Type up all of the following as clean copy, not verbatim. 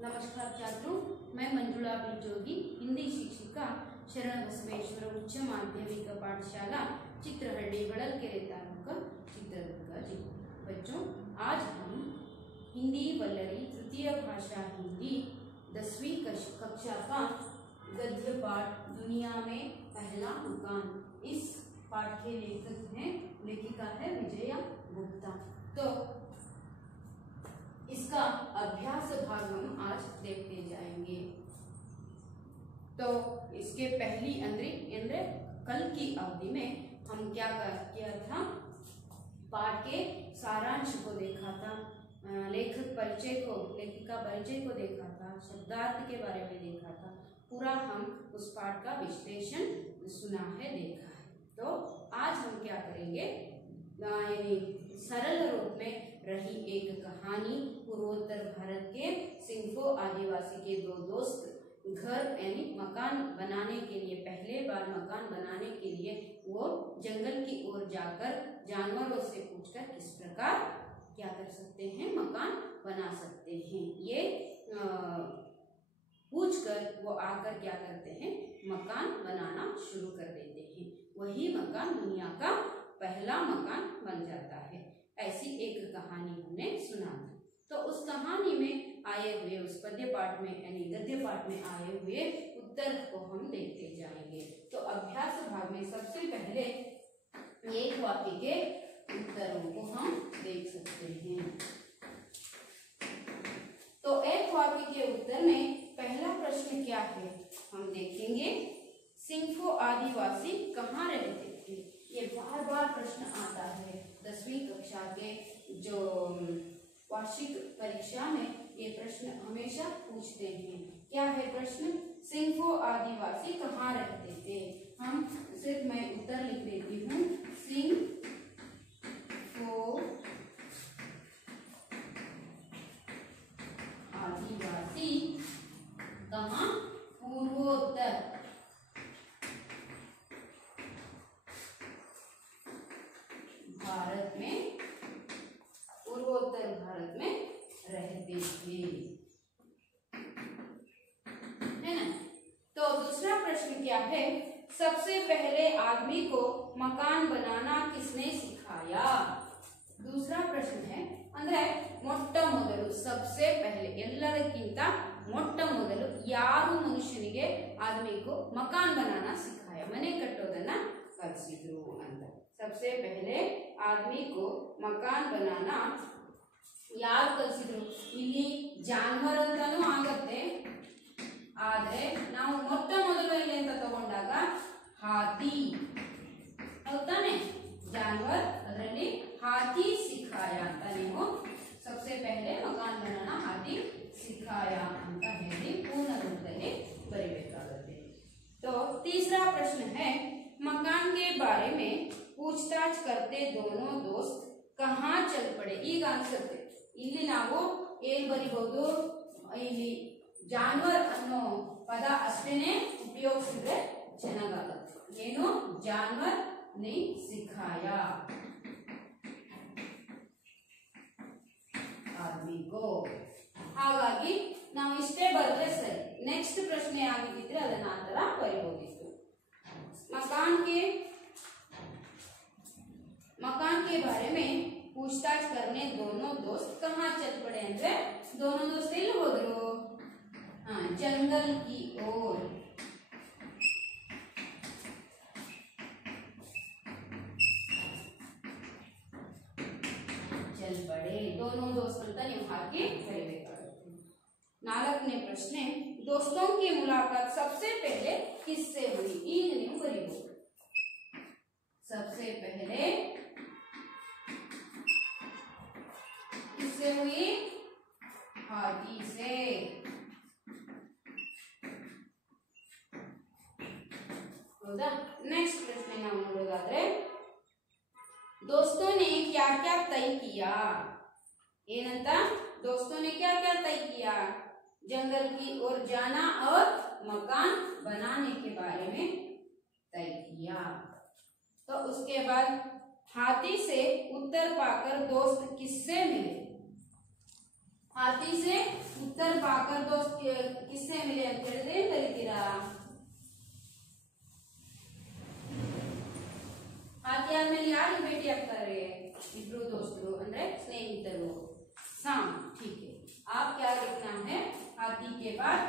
नमस्कार छात्रों, मैं मंजुला जोगी, हिंदी शिक्षिका, शरण बसवेश्वर उच्च माध्यमिक पाठशाला चित्रहಳ್ಳಿ ಬಳಲ್ಕೆರೆ तालुका चित्रदुर्ग जिला। बच्चों, आज हम हिंदी वल्लरी तृतीय भाषा हिंदी 10वीं कक्षा का गद्य पाठ दुनिया में पहला मकान, इस पाठ के लेखिका है विजया गुप्ता। तो इसका अभ्यास भाग हम आज देखते जाएंगे। तो इसके पहली अंदर कल की अवधि में हम क्या किया था, पाठ के सारांश को देखा था, लेखक परिचय को, लेखिका परिचय को देखा था, शब्दार्थ के बारे में देखा था। पूरा हम उस पाठ का विश्लेषण सुना है, देखा है। तो आज हम क्या करेंगे, यानी सरल रूप में रही एक कहानी। पूर्वोत्तर भारत के सिंफो आदिवासी के दो दोस्त घर यानी मकान बनाने के लिए, पहले बार मकान बनाने के लिए वो जंगल की ओर जाकर जानवरों से पूछकर किस प्रकार क्या कर सकते हैं, मकान बना सकते हैं, ये पूछकर वो आकर क्या करते हैं, मकान बनाना शुरू कर देते हैं। वही मकान दुनिया का पहला मकान बन जाता है। ऐसी एक कहानी हमने सुना था। तो उस कहानी में आए हुए, उस पद्य पाठ में यानी गद्य पाठ में आए हुए उत्तर को हम देखते जाएंगे। तो अभ्यास भाग में सबसे पहले एक वाक्य के उत्तरों को हम देख सकते हैं। तो एक वाक्य के उत्तर में पहला प्रश्न क्या है हम देखेंगे। सिंफो आदिवासी कहाँ रहते थे? ये बार बार प्रश्न आता है 10वीं कक्षा के जो वार्षिक परीक्षा में, ये प्रश्न हमेशा पूछते हैं। क्या है प्रश्न? सिंफो आदिवासी कहाँ रहते थे? हम सिर्फ मैं उत्तर लिख देती हूँ। सिंफो आदिवासी कहाँ? पूर्वोत्तर भारत में, पूर्वोत्तर भारत में रहते थे, है ना। तो दूसरा प्रश्न क्या है, सबसे पहले आदमी को मकान बनाना किसने सिखाया? दूसरा प्रश्न है, ಅಂದ್ರೆ ಮೊಟ್ಟ ಮೊದಲು, सबसे पहले, ಎಲ್ಲರಿಗಿಂತ ಮೊಟ್ಟ ಮೊದಲು ಯಾರು ಮನುಷ್ಯನಿಗೆ ಆದಮಿಗೂ मकान बनाना सिखाया, ಮನೆ ಕಟ್ಟೋದನ್ನ ಕಲಿಸಿದ್ರು ಅಂತ। सबसे पहले आदमी को मकान बनाना ಯಾರು ಕಲಿಸಿದ್ರು? ಇಲ್ಲಿ ಜಾನುವಾರು ಅಂತಾನೂ ಆಗತ್ತೆ, ಆದ್ರೆ ನಾವು ಮೊಟ್ಟ ಮೊದಲು ಇಲ್ಲಿ ಅಂತ ತಗೊಂಡಾಗ ಹಾಥಿ, ಹೌದಾನೆ? जानवर ಅದರಲ್ಲಿ हाथी सिखाया ಅಂತ ನೀವು सबसे पहले मकान बनाना हाथी सिखाया ಅಂತ ಹೇಳಿ पूर्ण ರೂಪದಲ್ಲಿ ಬರೆಯಬೇಕಾಗುತ್ತೆ। तो तीसरा प्रश्न है, मकान के बारे में पूछताछ करते दोनों दोस्त कहाँ चल पड़े? ಈಗ ಅನ್ಸುತ್ತೆ ಇಲ್ಲಿ ನಾವು ಏನ್ ಬರಿಬಹುದು, ಇಲ್ಲಿ ಜಾನುವಾರು ಅನ್ನೋ ಪದ ಅಷ್ಟೇನೆ ಉಪಯೋಗಿಸಿದ್ರೆ ಚೆನ್ನಾಗಾಗುತ್ತೆ। ಏನು? ಜಾನುವಾರು ने सिखाया आदमी को, ಹಾಗಾಗಿ ನಾವು ಇಷ್ಟೇ ಬರೆದ್ರೆ ಸರಿ। ನೆಕ್ಸ್ಟ್ ಪ್ರಶ್ನೆ ಆಗಿದ್ದರೆ ಅದನ್ನ ಆ ತರ ಬರೆಯಬಹುದಿತ್ತು। मकान के बारे में पूछताछ करने दोनों दोस्त कहाँ चल पड़े ಅಂದ್ರೆ दोनों दोस्त ಎಲ್ಲಿ ಹೋದ್ರು? जंगल की ओर चल पड़े। दोनों दोस्त ಅಂತ ನೀವು ಹಾಕಿ ಬರೆಯಬೇಕಾಗುತ್ತೆ। ನಾಲ್ಕನೇ ಪ್ರಶ್ನೆ, दोस्तों की मुलाकात सबसे पहले किससे हुई? ಈಗ ನೀವು ಬರೆಯಬಹುದು। सबसे पहले किससे हुई? हाथी से। ಹೌದಾ? नेक्स्ट प्रश्न ನಾವು ನೋಡೋದಾದ್ರೆ, दोस्तों ने क्या क्या तय किया? ಏನಂತ? दोस्तों ने क्या क्या तय किया? जंगल की ओर जाना और मकान बनाने के बारे में तय किया। तो उसके बाद हाथी से उत्तर पाकर दोस्त किससे मिले? ಹಾತಿ ಸೆ ಉತ್ತರ ಪಾಕರ್ ದೋಸ್ತ್ ಕಿಸ್ಸೆ ಮಿಲೆ ಅಂತ ಹೇಳಿದ್ರೆ ಏನ್ ಬರೀತೀರಾ? ಹಾತಿ ಆದ್ಮೇಲೆ ಯಾರು ಭೇಟಿ ಆಗ್ತಾರೆ? ಇಬ್ರು ದೋಸ್ತರು ಅಂದ್ರೆ ಸ್ನೇಹಿತರು. ಸಾಮ್ ठीक है, आप क्या लिखना है? ಹಾತಿ के बाद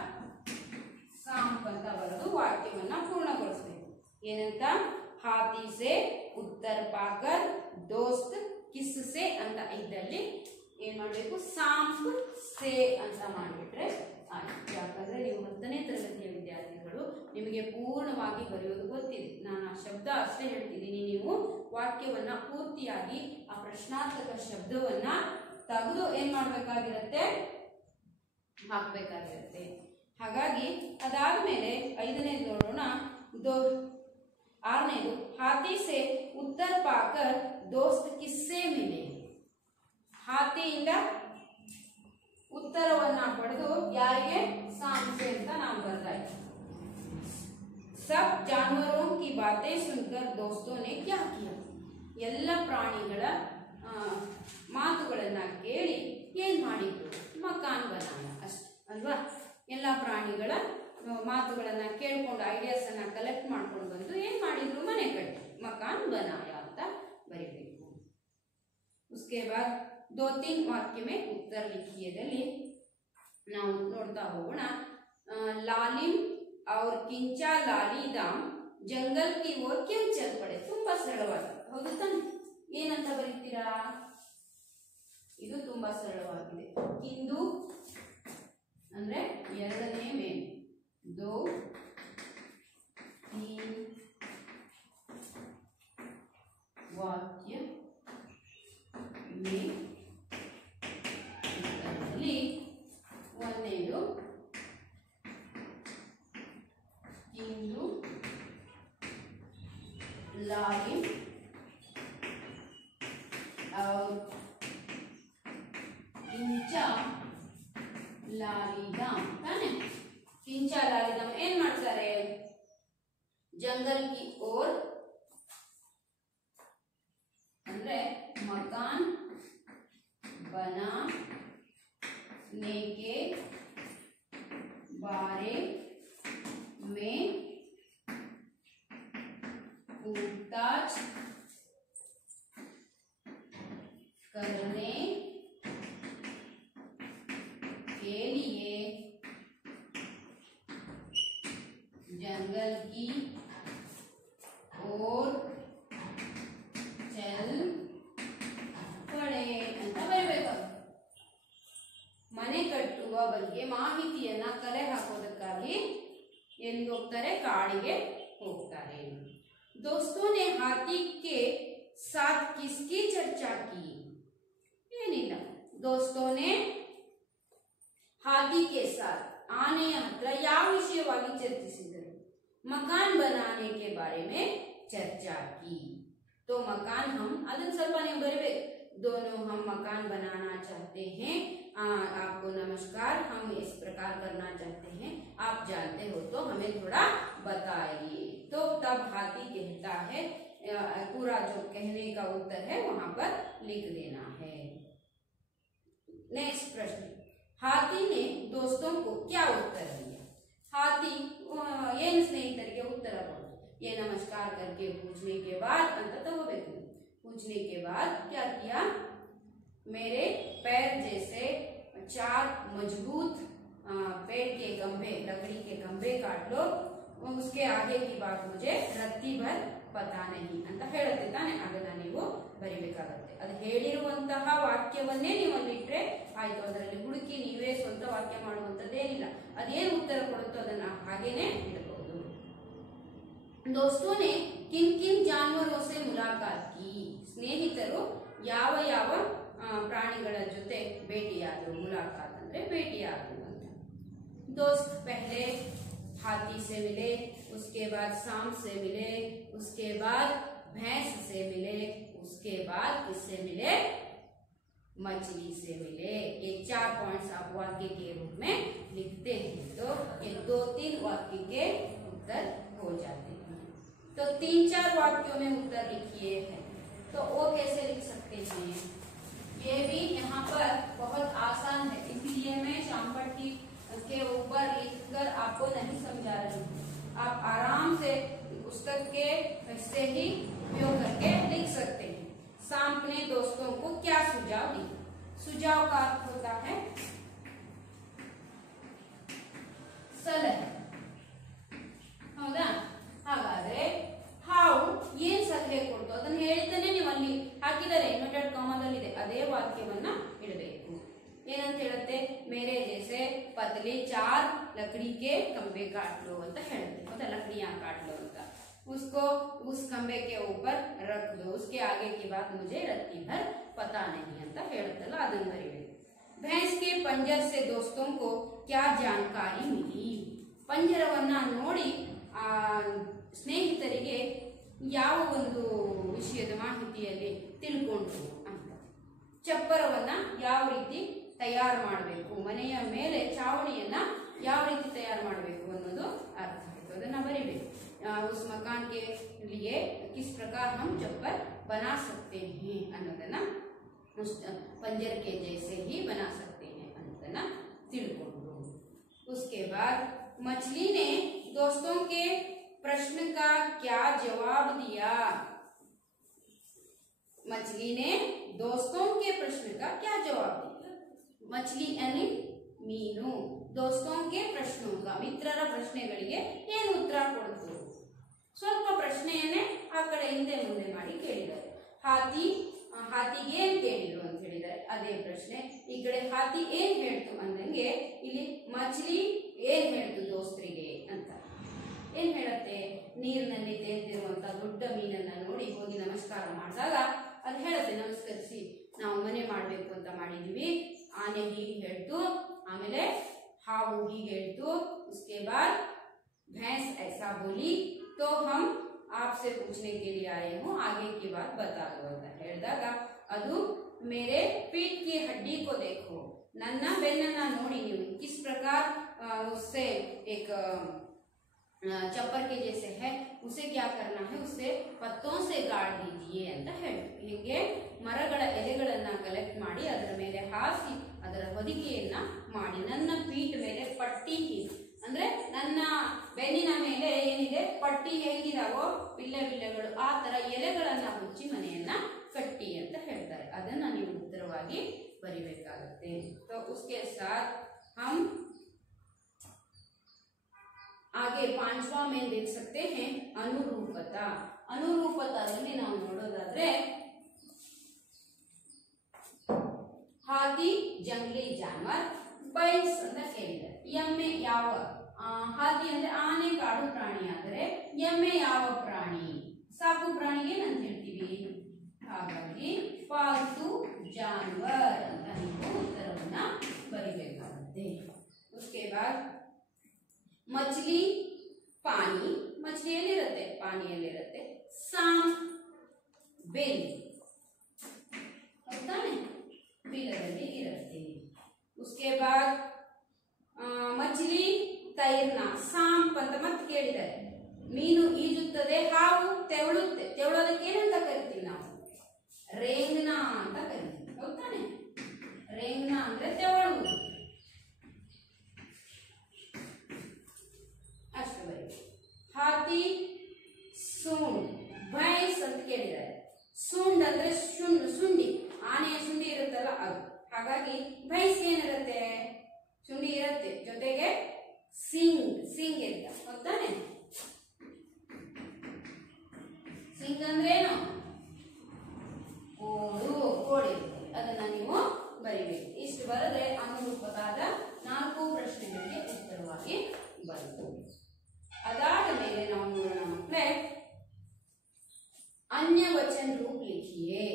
ಸಾಮ್ ಅಂತ ಬರೆದು ವಾಕ್ಯವನ್ನ ಪೂರ್ಣಗೊಳಿಸಬೇಕು. ಏನಂತ? ಹಾತಿ ಸೆ ಉತ್ತರ ಪಾಕರ್ ದೋಸ್ತ್ ಕಿಸ್ಸೆ ಅಂತ ಇದ್ದಲ್ಲಿ ಏನ್ ಮಾಡ್ಬೇಕು? ಸಾಂಪ್ ಸೆ ಅಂತ ಮಾಡ್ಬಿಟ್ರೆ ಆಯ್ತು. ಯಾಕಂದ್ರೆ ನೀವು 10ನೇ ತರಗತಿಯ ವಿದ್ಯಾರ್ಥಿಗಳು, ನಿಮಗೆ ಪೂರ್ಣವಾಗಿ ಬರೆಯೋದು ಗೊತ್ತಿದೆ. ನಾನು ಆ ಶಬ್ದ ಅಷ್ಟೇ ಹೇಳ್ತಿದ್ದೀನಿ, ನೀವು ವಾಕ್ಯವನ್ನ ಪೂರ್ತಿಯಾಗಿ ಆ ಪ್ರಶ್ನಾರ್ಥಕ ಶಬ್ದವನ್ನ ತೆಗೆದು ಏನ್ ಮಾಡ್ಬೇಕಾಗಿರತ್ತೆ? ಹಾಕ್ಬೇಕಾಗಿರುತ್ತೆ. ಹಾಗಾಗಿ ಅದಾದ್ಮೇಲೆ 5ನೇದು ನೋಡೋಣ. 6ನೇದು ಹಾತಿ ಸೆ ಉತ್ತರ ಪಾಕರ್ ದೋಸ್ತ್ ಕಿಸ್ಸೆ ಮಿಲೆ. ಹಾತಿಯಿಂದ ಉತ್ತರವನ್ನ ಪಡೆದು ಯಾರಿಗೆ? ಸಾಂಸೆ ಅಂತ ನಾವು ಬರ್ದಾಯ್ತು. ಸಬ್ ಜಾನುವಾರೋ ಕಿ ಬಾತೆ ಸುನ್ಕರ್ ದೋಸ್ತೋ ನೆ ಕ್ಯಾ ಕಿಯಾ. ಎಲ್ಲ ಪ್ರಾಣಿಗಳ ಮಾತುಗಳನ್ನ ಕೇಳಿ ಏನ್ ಮಾಡಿದ್ರು? ಮಕಾನ್ ಬನಾಯ. ಅಷ್ಟೇ ಅಲ್ವಾ? ಎಲ್ಲ ಪ್ರಾಣಿಗಳ ಮಾತುಗಳನ್ನ ಕೇಳ್ಕೊಂಡು ಐಡಿಯಾಸ್ ಅನ್ನ ಕಲೆಕ್ಟ್ ಮಾಡ್ಕೊಂಡು ಬಂದು ಏನ್ ಮಾಡಿದ್ರು? ಮನೆ ಕಟ್ಟಿದ್ರು. ಮಕಾನ್ ಬನಾಯ ಅಂತ ಬರೀಬೇಕು. ಉಸ್ಕೆ ಬಾದ್ 2-3 ವಾಕ್ಯ ಮೇ ಉತ್ತರ ಲಿಖಿಯದಲ್ಲಿ ನಾವು ನೋಡ್ತಾ ಹೋಗೋಣ. ಲಾಲಿಮ್ और किंचा लालीदाम जंगल की ओर क्यों चल पड़े. ತುಂಬಾ ಸರಳವಾಗಿದೆ, ಹೌದು ತಾನೆ? ಏನಂತ ಬರೀತೀರಾ? ಇದು ತುಂಬಾ ಸರಳವಾಗಿದೆ. ಕಿಂದು ಅಂದ್ರೆ 2ನೇ ಮೇನ್, 2 3 ವಾಕ್ಯ ಮೇ ಉತ್ತರದಲ್ಲಿ 1ನೇದು किंदु लालिम और किंचा लालीदाम ताने. किंचा लालीदाम ಏನ್ ಮಾಡ್ತಾರೆ? जंगल की ओर ಅಂದ್ರೆ मकान बनाने के बारे में पूछताछ करने के लिए जंगल की ओर चल पड़े ಅಂತ ಬರಬೇಕು. ಮನೆ ಕಟ್ಟುವ ಬಗ್ಗೆ ಮಾಹಿತಿಯನ್ನ ಕಲೆ ಹಾಕೋದಕ್ಕಾಗಿ ಎಲ್ಲಿಗೆ ಹೋಗ್ತಾರೆ? ಕಾಡಿಗೆ ಹೋಗ್ತಾರೆ. दोस्तों ने हाथी के साथ किसकी चर्चा की? ಏನಿಲ್ಲ, दोस्तों ने हाथी के साथ ಆನೆಯ ಹತ್ರ ಯಾವ ವಿಷಯವಾಗಿ ಚರ್ಚಿಸಿದರು? मकान बनाने के बारे में चर्चा की. तो मकान हम ಅದನ್ನ ಸ್ವಲ್ಪ ನೀವು ಬರಬೇಕು. दोनों हम मकान बनाना चाहते हैं. आपको नमस्कार, हम इस प्रकार करना चाहते हैं, आप जानते हो तो हमें थोड़ा बताइए. तो तब हाथी कहता है, पूरा जो कहने का उत्तर है वहां पर लिख देना है. नेक्स्ट प्रश्न, हाथी ने दोस्तों को क्या उत्तर दिया? हाथी ಏನು ಸ್ನೇಹಿತರಿಗೆ ಉತ್ತರ ಕೊಡು? ये नमस्कार करके पूछने के बाद ಅಂತ ತಗೋಬೇಕು. पूछने के बाद क्या किया? मेरे पैर जैसे 4 मजबूत पेड़ के खंभे, लकड़ी के खंभे काट लो, उसके आगे की बात मुझे रत्ती भर पता नहीं ಅಂತ ಹೇಳುತ್ತೆ ತಾನೆ. ಅದನ್ನ ನೀವು ಬರಿಬೇಕಾಗುತ್ತೆ. ಅದು ಹೇಳಿರುವಂತಹ ವಾಕ್ಯವನ್ನೇ ನೀವು ಅಲ್ಲಿ ಇಟ್ರೆ ಆಯ್ತು. ಅದರಲ್ಲಿ ಹುಡುಕಿ ನೀವೇ ಸ್ವಂತ ವಾಕ್ಯ ಮಾಡುವಂತದ್ದೇನಿಲ್ಲ. ಅದೇನು ಉತ್ತರ ಕೊಡುತ್ತೋ ಅದನ್ನ ಹಾಗೇನೆ ಇಡಬಹುದು. दोस्तों ने किन किन जानवरों से मुलाकात की? ಸ್ನೇಹಿತರು ಯಾವ ಯಾವ ಪ್ರಾಣಿಗಳ ಜೊತೆ ಭೇಟಿಯಾದರು? ಮುಲಾಕಾತ್ ಅಂದ್ರೆ ಭೇಟಿಯಾದರು ಅಂತ. दोस्त पहले हाथी से मिले, उसके बाद सांप से मिले, उसके बाद भैंस से मिले, उसके बाद किससे मिले? मछली से मिले. ये 4 पॉइंट्स आप वाक्य के रूप में लिखते हैं. तो ये 2-3 वाक्य के उत्तर हो जाते हैं. तो 3-4 वाक्यों में उत्तर लिखिए हैं. तो वो कैसे लिख सकते हैं? ये भी यहाँ पर बहुत आसान है. सांप ने दोस्तों को क्या सुझाव दिया? सुझाव का अर्थ होता है ಸಲಹೆ. ಹೌದಾ? ಹಾಗಾದ್ರೆ ಹಾವು ಏನ್ ಸಲಹೆ ಕೊಡ್ತು ಅದನ್ನ ಹೇಳಿದ್ದಾನೆ ನೀವು ಅಲ್ಲಿ ಹಾಕಿದರೆ ಇನ್ವರ್ಟೆಡ್ ಕಾಮಾದಲ್ಲಿದೆ. ಅದೇ ವಾಕ್ಯವನ್ನ ಇಡಬೇಕು. ಏನಂತ ಹೇಳುತ್ತೆ? ಮೇರೆ ಜೈಸೆ ಪತಲಿ ಚಾರ್ ಲಕಡಿ ಕೆ ಕಂಬೆ ಕಾಟ್ लो ಅಂತ ಹೇಳುತ್ತೆ. ಹೌದಾ? लकड़ियां काट लो ಅಂತ. उसको उस खंबे के ऊपर रख दो. उसके आगे की बात मुझे रत्ती भर पता नहीं ಅಂತ ಹೇಳುತ್ತಲ್ಲ ಅದನ್ನ ಬರೀಬೇಕು. भैंस के पंजर से दोस्तों को क्या जानकारी मिली? ಪಂಜರವನ್ನ ನೋಡಿ ಸ್ನೇಹಿತರಿಗೆ ಯಾವ ಒಂದು ವಿಷಯದ ಮಾಹಿತಿಯಲ್ಲಿ ತಿಳ್ಕೊಂಡ್ರು ಅಂತ. ಚಪ್ಪರವನ್ನ ಯಾವ ರೀತಿ ತಯಾರು ಮಾಡಬೇಕು, ಮನೆಯ ಮೇಲೆ ಚಾವಣಿಯನ್ನ ಯಾವ ರೀತಿ ತಯಾರು ಮಾಡಬೇಕು ಅನ್ನೋದು ಅರ್ಥ ಆಯ್ತು. ಅದನ್ನ ಬರಿಬೇಕು. उस मकान के लिए किस प्रकार हम चप्पर बना सकते हैं ಅನ್ನೋದನ್ನ उस पंजर के जैसे ही बना सकते हैं ಅನ್ನೋದನ್ನ ತಿಳ್ಕೊಂಡ್ರು. उसके बाद मछली ने दोस्तों के प्रश्न का क्या जवाब दिया? मछली ने दोस्तों के प्रश्न का क्या जवाब दिया? मछली यानी मीनु दोस्तों के प्रश्नों का ಮಿತ್ರರ ಪ್ರಶ್ನೆಗಳಿಗೆ ಏನು ಉತ್ತರ ಕೊಡ್ತು? ಸ್ವಲ್ಪ ಪ್ರಶ್ನೆಯನ್ನೇ ಆ ಕಡೆ ಹಿಂದೆ ಮುಂದೆ ಮಾಡಿ ಕೇಳಿದ್ದಾರೆ. ಹಾತಿಗೆ ಏನ್ ಕೇಳಿದ್ರು ಅಂತ ಹೇಳಿದ್ದಾರೆ, ಅದೇ ಪ್ರಶ್ನೆ ಈ ಕಡೆ ಹಾತಿ ಏನ್ ಹೇಳ್ತು ಅಂದಂಗೆ ಇಲ್ಲಿ ಮछली ಏನ್ ಹೇಳ್ತು ದೋಸ್ತರಿಗೆ ಅಂತ. ಏನ್ ಹೇಳುತ್ತೆ? ನೀರಿನಲ್ಲಿ ತೇಲ್ತಿರುವಂತ ದೊಡ್ಡ ಮೀನನ್ನ ನೋಡಿ ಹೋಗಿ ನಮಸ್ಕಾರ ಮಾಡಿದಾಗ ಅದು ಹೇಳುತ್ತೆ, ನಮಸ್ಕರಿಸಿ ನಾವು ಮನೆ ಮಾಡ್ಬೇಕು ಅಂತ ಮಾಡಿದೀವಿ. ಆನೆ ಹೀಗೆ ಹೇಳ್ತು, ಆಮೇಲೆ ಹಾವು ಹೀಗೆ ಹೇಳ್ತು. उसके बाद भैंस ऐसा बोली तो हम आपसे पूछने के लिए आए हूँ, आगे की बात बता दो ಅಂತ ಹೇಳಿದಾಗ ಅದು मेरे पीठ की हड्डी को देखो, ನನ್ನ ಬೆನ್ನನ್ನ ನೋಡಿ ನೀವು किस प्रकार उससे एक चप्पर के जैसे है उसे क्या करना है, उससे पत्तों से गाड़ दीजिए ಅಂತ ಹೇಳ್ತು. ಹೀಗೆ ಮರಗಳ ಎಲೆಗಳನ್ನ ಕಲೆಕ್ಟ್ ಮಾಡಿ ಅದರ ಮೇಲೆ ಹಾಸಿ ಅದರ ಹೊದಿಕೆಯನ್ನ ಮಾಡಿ ನನ್ನ ಪೀಠ ಮೇಲೆ ಪಟ್ಟಿ ಅಂದ್ರೆ ನನ್ನ ಬೆನ್ನಿನ ಮೇಲೆ ಏನಿದೆ ಪಟ್ಟಿ ಹೇಗಿದಾವೋ ಬಿಲ್ಲೆಗಳು ಆ ತರ ಎಲೆಗಳನ್ನ ಮುಚ್ಚಿ ಮನೆಯನ್ನ ಕಟ್ಟಿ ಅಂತ ಹೇಳ್ತಾರೆ. ಅದನ್ನ ನೀವು ಉತ್ತರವಾಗಿ ಬರಿಬೇಕಾಗುತ್ತೆ. तो उसके साथ हम आगे पांचवा में देख सकते हैं अनुरूपता. अनुरूपताದಲ್ಲಿ ನಾವು ನೋಡೋದಾದ್ರೆ ಹಾತಿ ಜಂಗಲಿ ಜಾನುವಾರು, ಬೈಸ್ ಅಂತ ಕೇಳಿದ್ದಾರೆ. ಎಮ್ಮೆ ಯಾವ? ಹಾತಿ ಅಂದ್ರೆ ಆನೆ ಕಾಡು ಪ್ರಾಣಿ ಆದರೆ ಎಮ್ಮೆ ಯಾವ ಪ್ರಾಣಿ? ಸಾಕು ಪ್ರಾಣಿಗೆ ಏನಂತ ಹೇಳ್ತೀವಿ? ಹಾಗಾಗಿ ಪಾಲ್ತು ಜಾನುವಾರು ಅಂತ ನೀವು ಉತ್ತರವನ್ನ ಬರಿಬೇಕಾಗುತ್ತೆ. उसके बाद मछली पानी, मछली ಎಲ್ಲಿರುತ್ತೆ? ಪಾನಿಯಲ್ಲಿರುತ್ತೆ. सांप बिल होताने बिलದಲ್ಲಿ ಇರುತ್ತೆ. उसके बाद मछली तैरना, सांप ಅಂತ ಮತ್ತೆ ಕೇಳಿದ್ದಾರೆ. ಮೀನು ಈಜುತ್ತದೆ, ಹಾವು ತೆವಳುತ್ತೆ. ತೆವಳೋದಕ್ಕೆ ಏನಂತ ಕರಿತೀವಿ ನಾವು? ರೇಂಗ್ನಾ ಅಂತ ಕರಿತೀವಿ. ಹೌದಾನೆ? ರೇಂಗ್ನಾ ಅಂದ್ರೆ ತೆವಳುವುದು. ಅಷ್ಟು ಬರೀ. ಹಾತಿ ಸೂಂಡ್, ಭೈಂಸ್ ಅಂತ ಕೇಳಿದ್ದಾರೆ. ಸೂಂಡ್ ಅಂದ್ರೆ ಸುಂಡಿ, ಆನೆಯ ಸುಂಡಿ ಇರುತ್ತಲ್ಲ ಅದು. ಹಾಗಾಗಿ ಭೈಂಸ್ ಏನಿರುತ್ತೆ? ಸುಂಡಿ ಇರುತ್ತೆ, ಜೊತೆಗೆ ಸಿಂಗ್ ಇರುತ್ತೆ. ಗೊತ್ತಾನೆ? ಸಿಂಗ್ ಅಂದ್ರೆ ಏನು? ಕೋಳಿ ಇರುತ್ತೆ. ಅದನ್ನ ನೀವು ಬರಿಬೇಕು. ಇಷ್ಟು ಬರೆದ್ರೆ ಅನುರೂಪವಾದ 4 ಪ್ರಶ್ನೆಗಳಿಗೆ ಉತ್ತರವಾಗಿ ಬರುತ್ತೆ. ಅದಾದ ಮೇಲೆ ನಾವು ನೋಡೋಣ ಮಕ್ಕಳೇ, अन्य वचन रूप लिखिए.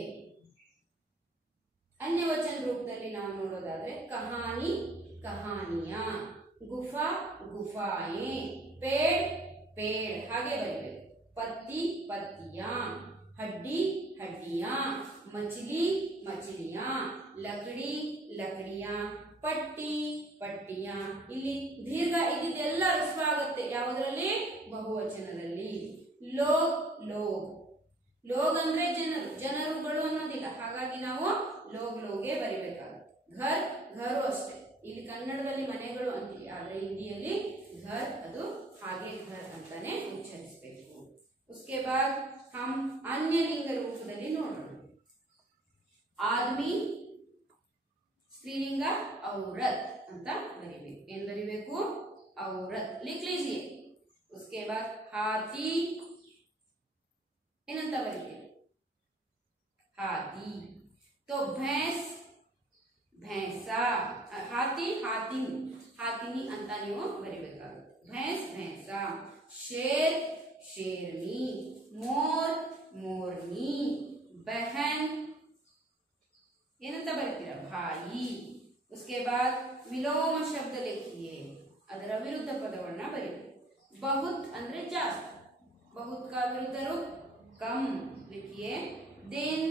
अन्य वचन रूपದಲ್ಲಿ ನಾವು ನೋಡೋದಾದ್ರೆ कहानी कहानियां, गुफा गुफाएं, पेड़ पेड़ ಹಾಗೆ ಬರೀಬೇಕು. पत्ती पत्तियां, हड्डी हड्डियां, मछली मछलियां, लकड़ी लकड़ियां, पट्टी पट्टियां. ಇಲ್ಲಿ ದೀರ್ಘ ಇದೆಲ್ಲ ವಿಸ್ವಾಗುತ್ತೆ. ಯಾವುದರಲ್ಲಿ? ಬಹುವಚನದಲ್ಲಿ. ಲೋಗ್ ಲೋಗ್, ಲೋಗ್ ಅಂದ್ರೆ ಜನರು, ಜನರುಗಳು ಅನ್ನೋದಿಲ್ಲ. ಹಾಗಾಗಿ ನಾವು ಲೋಗೆ ಬರಿಬೇಕಾಗುತ್ತೆ. ಘರ್ ಘರು ಅಷ್ಟೇ. ಇಲ್ಲಿ ಕನ್ನಡದಲ್ಲಿ ಮನೆಗಳು ಅಂತೀವಿ, ಆದ್ರೆ ಹಿಂದಿಯಲ್ಲಿ ಘರ್ ಅದು ಹಾಗೆ ಘರ್ ಅಂತಾನೆ ಉಚ್ಚರಿಸಬೇಕು. उसके बाद हम अन्य लिंग ರೂಪದಲ್ಲಿ ನೋಡೋಣ. ಆದ್ಮಿ ಸ್ತ್ರೀಲಿಂಗ ಔರತ್ ಅಂತ ಬರೀಬೇಕು. ಏನ್ ಬರೀಬೇಕು? ಔರತ್. लिख लीजिए. उसके बाद हाथी ಏನಂತ ಬರೀತೀವಿ? हाथी. तो भैंस भैंसा, हाथी हाथिनी, हाथिनी ಅಂತ ನೀವು ಬರೀಬೇಕಾಗುತ್ತೆ. भैंस भैंसा, शेर शेरनी, मोर मोरनी, बहन ಏನಂತ ಬರೀತೀರಾ? भाई. उसके बाद ವಿಲೋಮ ಶಬ್ದ लिखिए. ಅದರ ವಿರುದ್ಧ ಪದವನ್ನ ಬರೀರಿ. बहुत ಅಂದ್ರೆ ಜಾಸ್ತಿ. बहुत का विरुद्ध रूप कम लिखिए. दिन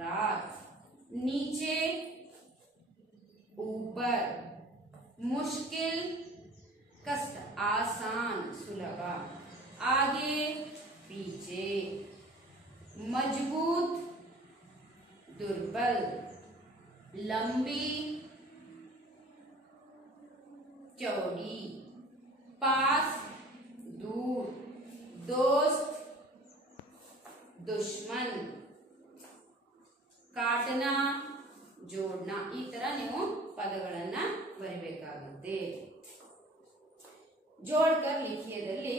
रात, नीचे ऊपर, मुश्किल कष्ट, आसान सुलभ, आगे पीछे, मजबूत दुर्बल, लंबी चौड़ी, पास दूर, दोस्त दुश्मन, काटना जोड़ना. ಈ ತರ ನೀವು ಪದಗಳನ್ನ ಬರೀಬೇಕಾಗುತ್ತೆ. ಜೋಡ್ಕರ್ ಲಿಖಿಯದಲ್ಲಿ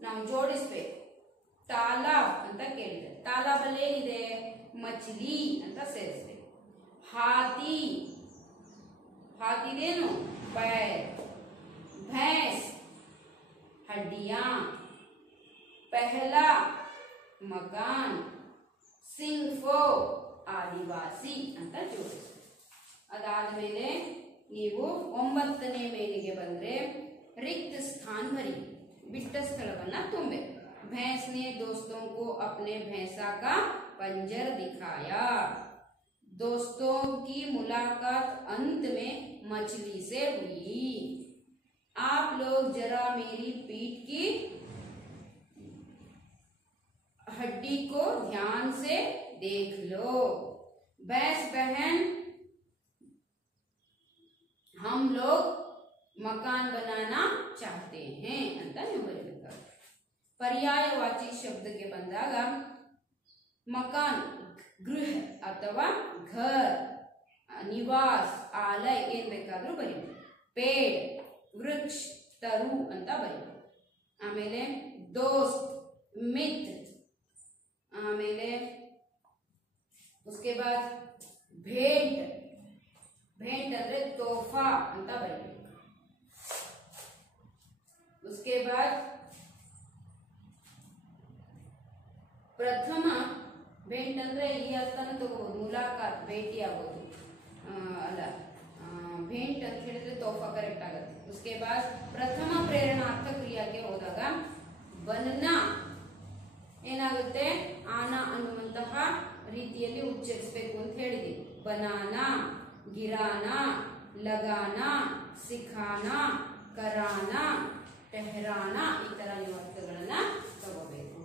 ನಾವು ಜೋಡಿಸಬೇಕು. ತಾಲಾಬ್ ಅಂತ ಕೇಳಿದೆ. ತಾಲಾಬ್ ಅಲ್ಲಿ ಏನಿದೆ? ಮछली ಅಂತ ಸೇರಿಸಬೇಕು. ಹಾತಿ, ಹಾತಿದೇನು? पैर. भैंस हड्डियां. पहला मकान. सिंफो आदिवासी ಅಂತ ಜೋಡಿಸಿ. ಅದಾದ್ಮೇಲೆ ನೀವು 9ನೇ ಮೇಲಿಗೆ ಬಂದ್ರೆ रिक्त स्थान भरी, बिट्ट स्थलवನ್ನ ತುಂಬೆ. भैंस ने दोस्तों को अपने भैंसा का पंजर दिखाया. दोस्तों की मुलाकात अंत में मछली से हुई. आप लोग जरा मेरी पीठ की हड्डी को ध्यान से देख लो. भैंस बहन, हम लोग मकान बनाना चाहते हैं ಅಂತ ನೀವು ಬರೀಬೇಕಾಗುತ್ತೆ. ಪರ್ಯಾಯವಾಚಿ ಶಬ್ದಕ್ಕೆ ಬಂದಾಗ ಮಕಾನ್ ಗೃಹ ಅಥವಾ ಘರ್, ನಿವಾಸ್, ಆಲಯ ಏನ್ ಬೇಕಾದ್ರೂ ಬರೀಬೇಕು. ಪೇಡ್ ವೃಕ್ಷ, ತರು ಅಂತ ಬರೀಬೇಕು. ಆಮೇಲೆ ದೋಸ್ತ್ ಮಿತ್. ಆಮೇಲೆ उसके बाद भेंट, भेंट ಅಂದ್ರೆ तोहफा ಅಂತ ಬರೀಬೇಕು. उसके बाद ಪ್ರಥಮ भेंट ಅಂದ್ರೆ ಈ ಅರ್ಥನ ತಗೋಬಹುದು. ಮುಲಾಕಾತ್ ಭೇಟಿ ಆಗೋದು ಅಲ್ಲ. भेंट ಅಂತ ಹೇಳಿದ್ರೆ तोहफा ಕರೆಕ್ಟ್ ಆಗುತ್ತೆ. उसके बाद ಪ್ರಥಮ ಪ್ರೇರಣಾರ್ಥ ಕ್ರಿಯಾಕ್ಕೆ ಹೋದಾಗ ಬನ್ನ ಏನಾಗುತ್ತೆ? ಆನ ಅನ್ನುವಂತಹ ರೀತಿಯಲ್ಲಿ ಉಚ್ಚರಿಸಬೇಕು ಅಂತ ಹೇಳಿದೀವಿ. ಬನಾನಾ, ಗಿರಾನಾ, ಲಗಾನಾ, ಸಿಖಾನಾ, ಕರಾನಾ, ಟೆಹರಾನಾ ಈ ತರ ನೀವು ಅರ್ಥಗಳನ್ನ ತಗೋಬೇಕು.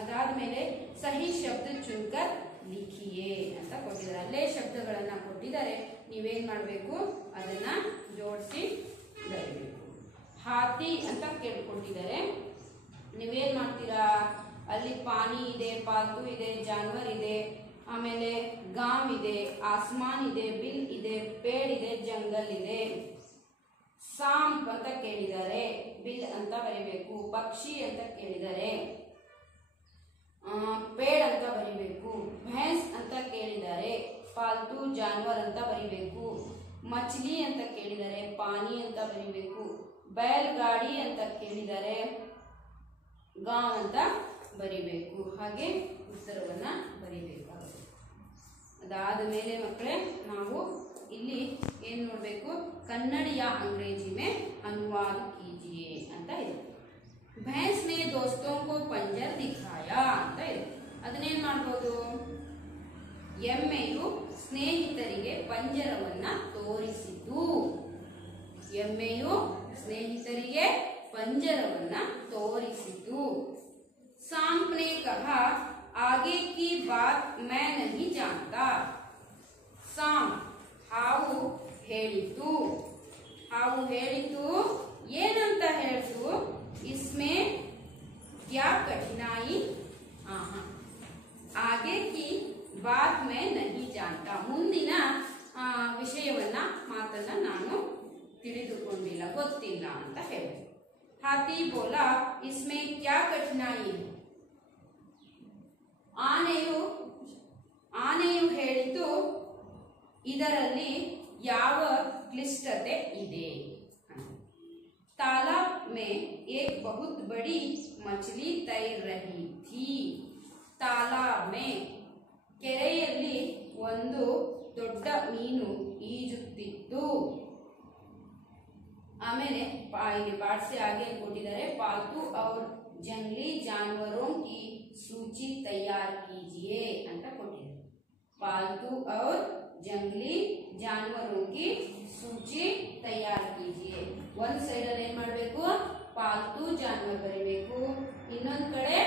ಅದಾದ್ಮೇಲೆ ಸಹಿ ಶಬ್ದ ಚುನ್ಕರ್ ಲಿಖಿಯೇ ಅಂತ ಕೊಟ್ಟಿದ್ದಾರೆ. ಅಲ್ಲೇ ಶಬ್ದಗಳನ್ನ ಕೊಟ್ಟಿದ್ದಾರೆ, ನೀವೇನ್ ಮಾಡ್ಬೇಕು? ಅದನ್ನ ಜೋಡಿಸಿ ಬರೀಬೇಕು. ಹಾತಿ ಅಂತ ಕೇಳ್ಕೊಟ್ಟಿದ್ದಾರೆ, ನೀವೇನ್ ಮಾಡ್ತೀರಾ? ಅಲ್ಲಿ ಪಾನಿ ಇದೆ, ಪಾಲ್ತು ಇದೆ, ಜಾನ್ವರ್ ಇದೆ, ಆಮೇಲೆ ಗಾಂವ್ ಇದೆ, ಆಸ್ಮಾನ್ ಇದೆ, ಬಿಲ್ ಇದೆ, ಪೇಡ್ ಇದೆ, ಜಂಗಲ್ ಇದೆ. ಸಾಂಪ್ ಅಂತ ಕೇಳಿದ್ದಾರೆ, ಬಿಲ್ ಅಂತ ಬರೀಬೇಕು. ಪಕ್ಷಿ ಅಂತ ಕೇಳಿದ್ದಾರೆ, ಪೇಡ್ ಅಂತ ಬರೀಬೇಕು. ಭೈಂಸ್ ಅಂತ ಕೇಳಿದ್ದಾರೆ, ಪಾಲ್ತು ಜಾನ್ವರ್ ಅಂತ ಬರೀಬೇಕು. ಮछली ಅಂತ ಕೇಳಿದ್ದಾರೆ, ಪಾನಿ ಅಂತ ಬರೀಬೇಕು. बैल ಗಾಡಿ ಅಂತ ಕೇಳಿದ್ದಾರೆ, ಗಾಂವ್ ಅಂತ ಬರೀಬೇಕು. ಹಾಗೆ ಉತ್ತರವನ್ನ ಬರೀಬೇಕಾಗುತ್ತೆ. ಅದಾದ ಮೇಲೆ ಮಕ್ಕಳೇ ನಾವು ಇಲ್ಲಿ ಏನ್ ನೋಡ್ಬೇಕು? ಕನ್ನಡ या अंग्रेजी में अनुवाद कीजिए ಅಂತ ಇದೆ. भैंस ने दोस्तों को पंजर दिखाया ಅಂತ ಇದೆ. ಅದನ್ನೇನ್ ಮಾಡ್ಬೋದು? ಎಮ್ಮೆಯು ಸ್ನೇಹಿತರಿಗೆ ಪಂಜರವನ್ನ ತೋರಿಸಿತು. ಎಮ್ಮೆಯು ಸ್ನೇಹಿತರಿಗೆ ಪಂಜರವನ್ನ ತೋರಿಸಿತು. सांप ने कहा आगे की बात मैं नहीं जानता. सांप हाವು ಹೇಳಿತು. हाವು ಹೇಳಿತು ಏನಂತ ಹೇಳ್ತು? इसमें क्या कठिनाई? आगे की ಬಾತ್ ಮೇ ನಹಿ ಜಾನ್ತಾ, ಮುಂದಿನ ವಿಷಯವನ್ನ ಮಾತನ್ನ ನಾನು ತಿಳಿದುಕೊಂಡಿಲ್ಲ, ಗೊತ್ತಿಲ್ಲ ಅಂತ ಹೇಳಿ. ಹಾಥಿ ಬೋಲಾ ಇಸ್ಮೇ ಕ್ಯಾ ಕಠಿನಾಯಿ ಹೈ, ಆನೆಯು ಹೇಳಿತು ಇದರಲ್ಲಿ ಯಾವ ಕ್ಲಿಷ್ಟತೆ ಇದೆ. तालाब में एक बहुत बड़ी मछली तैर रही थी, तालाब में ಕೆರೆಯಲ್ಲಿ ಒಂದು ದೊಡ್ಡ ಮೀನು ಈಜುತ್ತಿತ್ತು. ಆಮೇಲೆ ಇಲ್ಲಿ पाठ से आगे ಕೊಟ್ಟಿದ್ದಾರೆ, पालतू और जंगली जानवरों की सूची तैयार कीजिए ಅಂತ ಕೊಟ್ಟಿದ್ದಾರೆ. पालतू और जंगली जानवरों की सूची तैयार कीजिए. ಒಂದು ಸೈಡ್ ಅಲ್ಲಿ ಏನ್ ಮಾಡಬೇಕು, ಪಾಲ್ತು ಜಾನುವಾರು ಬರೀಬೇಕು, ಇನ್ನೊಂದ್ ಕಡೆ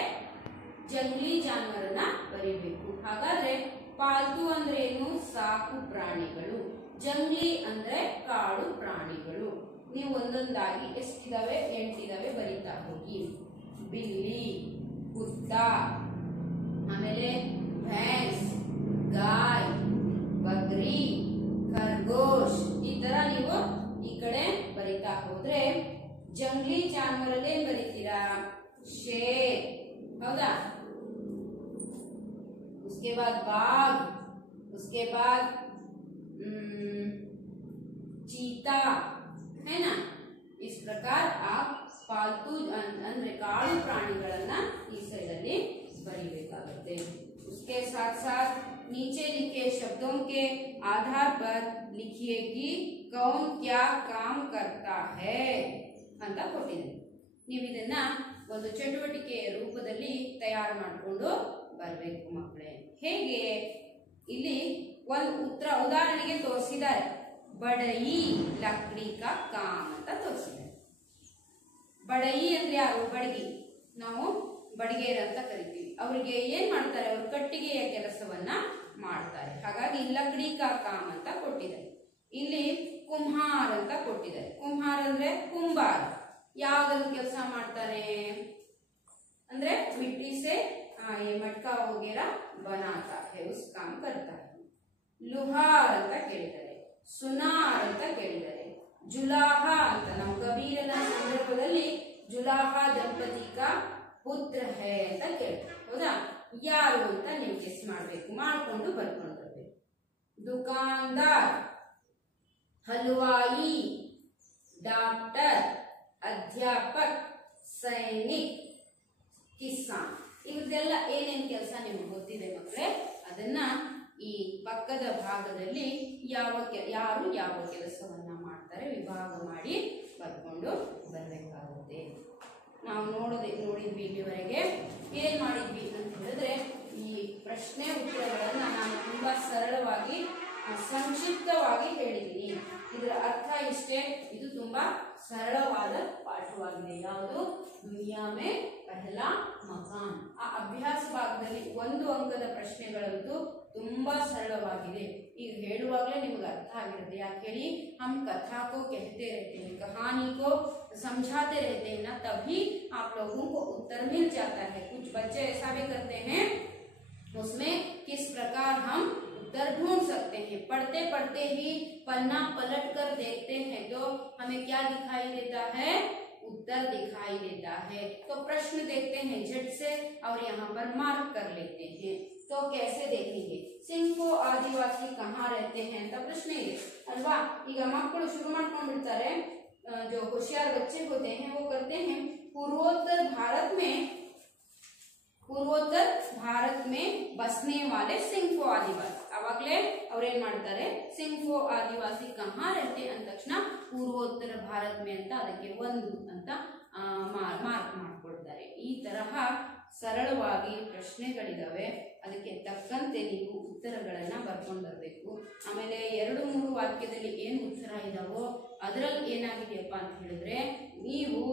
ಜಂಗಲಿ ಜಾನುವಾರನ್ನ ಬರೀಬೇಕು. ಹಾಗಾದ್ರೆ ಪಾಲ್ತು ಅಂದ್ರೆ ಏನು, ಸಾಕು ಪ್ರಾಣಿಗಳು, ಜಂಗಲಿ ಅಂದ್ರೆ ಕಾಡು ಪ್ರಾಣಿಗಳು. ನೀವು ಒಂದೊಂದಾಗಿ ಎಷ್ಟಿದಾವೆ, 8 ಇದಾವೆ, ಬರೀತಾ ಹೋಗಿ. ಬಿಲ್ಲಿ, ಕುತ್ತ, ಆಮೇಲೆ ಭैंस, गाय, बकरी, खरगोश, ಈ ತರ ನೀವು ಈ ಕಡೆ ಬರೀತಾ ಹೋದ್ರೆ ಜಂಗಲಿ ಜಾನುವಾರಲ್ಲಿ ಏನ್ ಬರೀತೀರಾ, शेर, ಹೌದಾ, उसके बाद बाघ, उसके बाद चीता, है ना. इस प्रकार आप पालतू ಅಂದ್ರೆ ಕಾಡು ಪ್ರಾಣಿಗಳನ್ನ ಈ ಸೈಡ್ ಅಲ್ಲಿ ಬರೀಬೇಕಾಗುತ್ತೆ. उसके साथ साथ नीचे लिखे शब्दों के आधार पर लिखिए कि कौन क्या काम करता है ಅಂತ ಕೊಟ್ಟಿದೆ. ನೀವು ಇದನ್ನ ಒಂದು ಚಟುವಟಿಕೆಯ ರೂಪದಲ್ಲಿ ತಯಾರು ಮಾಡಿಕೊಂಡು ಬರಬೇಕು ಮಕ್ಕಳೇ. ಹೇಗೆ, ಇಲ್ಲಿ ಒಂದು ಉದಾಹರಣೆಗೆ ತೋರಿಸಿದ್ದಾರೆ, ಬಡಯಿ ಲಕ್ಡಿ ಕಾ ಕಾಮ್ ಅಂತ ತೋರಿಸಿದ್ದಾರೆ. ಬಡಯಿ ಅಂದ್ರೆ ಯಾರು, ಬಡಗಿ, ನಾವು ಬಡಿಗೆಯರ್ ಅಂತ ಕರಿತೀವಿ. ಅವರಿಗೆ ಏನ್ ಮಾಡ್ತಾರೆ, ಅವರು ಕಟ್ಟಿಗೆಯ ಕೆಲಸವನ್ನ ಮಾಡ್ತಾರೆ. ಹಾಗಾಗಿ ಲಕ್ಡಿ ಕಾ ಕಾಮ್ ಅಂತ ಕೊಟ್ಟಿದ್ದಾರೆ. ಇಲ್ಲಿ ಕುಂಹಾರ್ ಅಂತ ಕೊಟ್ಟಿದ್ದಾರೆ. ಕುಂಹಾರ್ ಅಂದ್ರೆ ಕುಂಬಾರ, ಯಾವ್ದ್ರಲ್ಲಿ ಕೆಲಸ ಮಾಡ್ತಾರೆ ಅಂದ್ರೆ ಮಿಟ್ಟಿ से मटका वगैरह बनाता है, उस काम करता है. ಲುಹಾರ್ ಅಂತ ಕೇಳಿದ್ದಾರೆ, ಸುನಾರ್ ಅಂತ ಕೇಳಿದ್ದಾರೆ, ಜುಲಾಹ ಅಂತ ನಮ್ಮ ಕಬೀರನ ಸಂದರ್ಭದಲ್ಲಿ ಜುಲಾಹ ದಂಪತಿ ಕಾ ಪುತ್ರ ಹೈ ಅಂತ ಕೇಳ್ತಾರೆ. ಹೌದಾ, ಯಾರು ಅಂತ ನೀವು ಗೆಸ್ ಮಾಡಬೇಕು, ಮಾಡ್ಕೊಂಡು ಬರ್ಕೊಂಡು ಬರ್ಬೇಕು. ದುಕಾನ್ದಾರ್, ಹಲ್ವಾಯಿ, ಡಾಕ್ಟರ್, ಅಧ್ಯಾಪಕ್, ಸೈನಿಕ್, ಕಿಸಾನ್. ಇವತ್ತೆಲ್ಲ ಏನೇನ್ ಕೆಲಸ ನಿಮ್ಗೆ ಗೊತ್ತಿದೆ ಮಕ್ಕಳೇ, ಅದನ್ನ ಈ ಪಕ್ಕದ ಭಾಗದಲ್ಲಿ ಯಾರು ಯಾವ ಕೆಲಸವನ್ನ ಮಾಡ್ತಾರೆ ವಿಭಾಗ ಮಾಡಿ ಬರ್ಕೊಂಡು ಬರ್ಬೇಕಾಗುತ್ತೆ. ನಾವು ನೋಡಿದ್ವಿ ಇಲ್ಲಿವರೆಗೆ ಏನ್ ಮಾಡಿದ್ವಿ ಅಂತ ಹೇಳಿದ್ರೆ, ಈ ಪ್ರಶ್ನೆ ಉತ್ತರಗಳನ್ನ ನಾನು ತುಂಬಾ ಸರಳವಾಗಿ ಸಂಕ್ಷಿಪ್ತವಾಗಿ ಹೇಳಿದ್ದೀನಿ. ಇದರ ಅರ್ಥ ಇಷ್ಟೇ, ಇದು ತುಂಬಾ ಸರಳವಾದ ಪಾಠವಾಗಿದೆ. ಯಾವುದು, ದುನಿಯಾ ಮೇ ಪಹಲಾ ಮಕಾನ್. ಆ ಅಭ್ಯಾಸ ಭಾಗದಲ್ಲಿ 1 ಅಂಕದ ಪ್ರಶ್ನೆಗಳಂತೂ ತುಂಬಾ ಸರಳವಾಗಿದೆ. ಈಗ ಹೇಳುವಾಗಲೇ ನಿಮಗೆ ಅರ್ಥ ಆಗಿರುತ್ತೆ. ಯಾಕೆ ಹೇಳಿ, ಹಮ್ ಕಥಾ ಕೋ कहते रहते हैं, कहानी को समझाते रहते हैं ना, तभी आप लोगों को उत्तर मिल जाता है. कुछ बच्चे ऐसा भी करते हैं, उसमें किस प्रकार हम उत्तर ढूंढ सकते हैं. पढ़ते पढ़ते ही पन्ना पलट कर देखते हैं तो हमें क्या दिखाई देता है, उत्तर दिखाई देता है. तो प्रश्न देखते हैं झट से और यहाँ पर मार्क कर लेते हैं. तो कैसे देखेंगे, सिंफो आदिवासी कहाँ रहते हैं ಅಂತ ಪ್ರಶ್ನೆ ಇದೆ ಅಲ್ವಾ. ಈಗ ಮಕ್ಕಳು ಶುರು ಮಾಡ್ಕೊಂಡ್ಬಿಡ್ತಾರೆ, जो होशियार बच्चे होते हैं वो करते हैं पूर्वोत्तर भारत में बसने वाले सिंफो आदिवासी. ಅವಾಗಲೇ ಅವ್ರೇನ್ ಮಾಡ್ತಾರೆ, ಸಿಂಫೋ ಆದಿವಾಸಿ ಕಹಾ रहते ಅಂದ ತಕ್ಷಣ ಪೂರ್ವೋತ್ತರ ಭಾರತ ಮೇ ಅಂತ ಅದಕ್ಕೆ 1 ಅಂತ ಮಾರ್ಕ್ ಮಾಡ್ಕೊಳ್ತಾರೆ. ಈ ತರಹ ಸರಳವಾಗಿ ಪ್ರಶ್ನೆಗಳಿದಾವೆ, ಅದಕ್ಕೆ ತಕ್ಕಂತೆ ನೀವು ಉತ್ತರಗಳನ್ನ ಬರ್ಕೊಂಡು ಬರಬೇಕು. ಆಮೇಲೆ 2-3 ವಾಕ್ಯದಲ್ಲಿ ಏನು ಉತ್ತರ ಇದಾವೋ ಅದರಲ್ಲಿ ಏನಾಗಿದೆಯಪ್ಪ ಅಂತ ಹೇಳಿದ್ರೆ, ನೀವು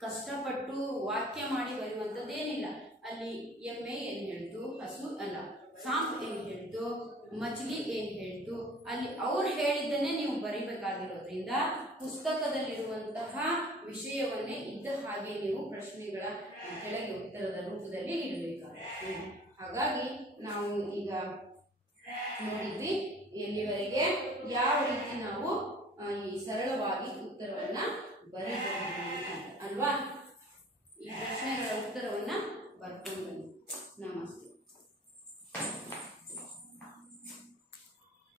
ಕಷ್ಟಪಟ್ಟು ವಾಕ್ಯ ಮಾಡಿ ಬರೆಯುವಂಥದ್ದೇನಿಲ್ಲ. ಅಲ್ಲಿ ಎಮ್ಮೆ ಏನ್ ಹೇಳ್ತು, ಹಸು ಅಲ್ಲ ಸಾಂಪ್ ಏನ್ ಹೇಳ್ತು, ಮಚ್ಲಿ ಏನ್ ಹೇಳ್ತು, ಅಲ್ಲಿ ಅವ್ರು ಹೇಳಿದ್ದನ್ನೇ ನೀವು ಬರಿಬೇಕಾಗಿರೋದ್ರಿಂದ ಪುಸ್ತಕದಲ್ಲಿರುವಂತಹ ವಿಷಯವನ್ನೇ ಇದ್ದ ಹಾಗೆ ನೀವು ಪ್ರಶ್ನೆಗಳ ಕೆಳಗೆ ಉತ್ತರದ ರೂಪದಲ್ಲಿ ಇಡಬೇಕಾಗುತ್ತೆ. ಹಾಗಾಗಿ ನಾವು ಈಗ ನೋಡಿದ್ವಿ ಎಲ್ಲಿವರೆಗೆ ಯಾವ ರೀತಿ ನಾವು ಈ ಸರಳವಾಗಿ ಉತ್ತರವನ್ನ ಬರೆಯಬಹುದು ಅಲ್ವಾ.